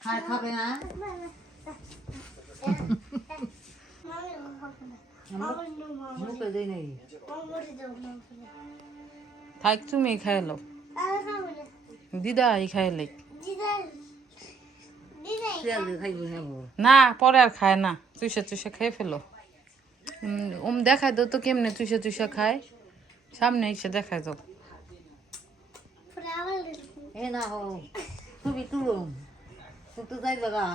খায় খাবে না মুখে দেই নাই থাক তুমি খাইলো দিদা এই তেল খাইবো নেব না পরে আর খায় না। চুষে চুষে খেয়ে ফেলো। উম, উম দেখাই দাও তো কেমনে চুষে চুষে খায়। সামনে এসে দেখাই দাও। এ না হো ছবি তুলুম তো যাই বাগা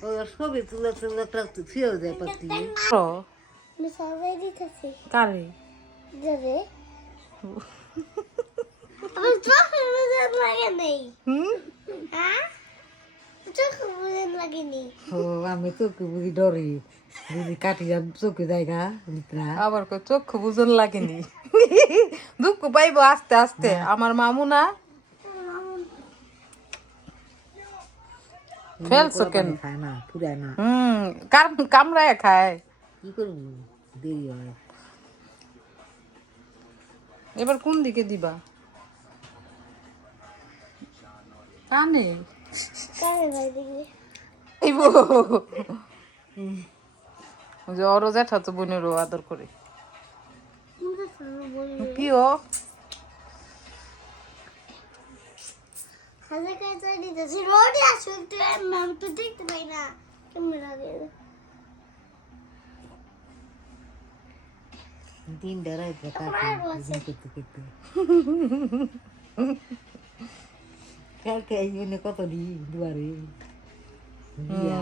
ও ছবি তুলে তুলে একটা ফিরে যায় পাতি ও, কারে? আমার চোখে বুঝন লাগে নেই হুম? হ্যাঁ? চোখে বুঝন লাগে নেই ও আমি চোখে বুঝি ডরি। যদি কাটি যাম চোখে যাই না ভিতরা আবার চক্ষু বুঝন লাগেনি। দুঃখ পাইবো আস্তে আস্তে। আমার মামু না ফেলছো কেন? খায় না ফুরায় না। হুম কাম কামড়ায় খায়। কি করব? দেরি হয়। এবার কোন দিকে দিবা? কানে? অরো জ্যাঠা তো বোনেরও আদর করে। কি হাজার কাজ দিতেছি রোডে আসো একটু আমি তো দেখতে পাই না কেমন লাগে দিন ডরাই কালকে কত দিই দুয়ারে দিয়া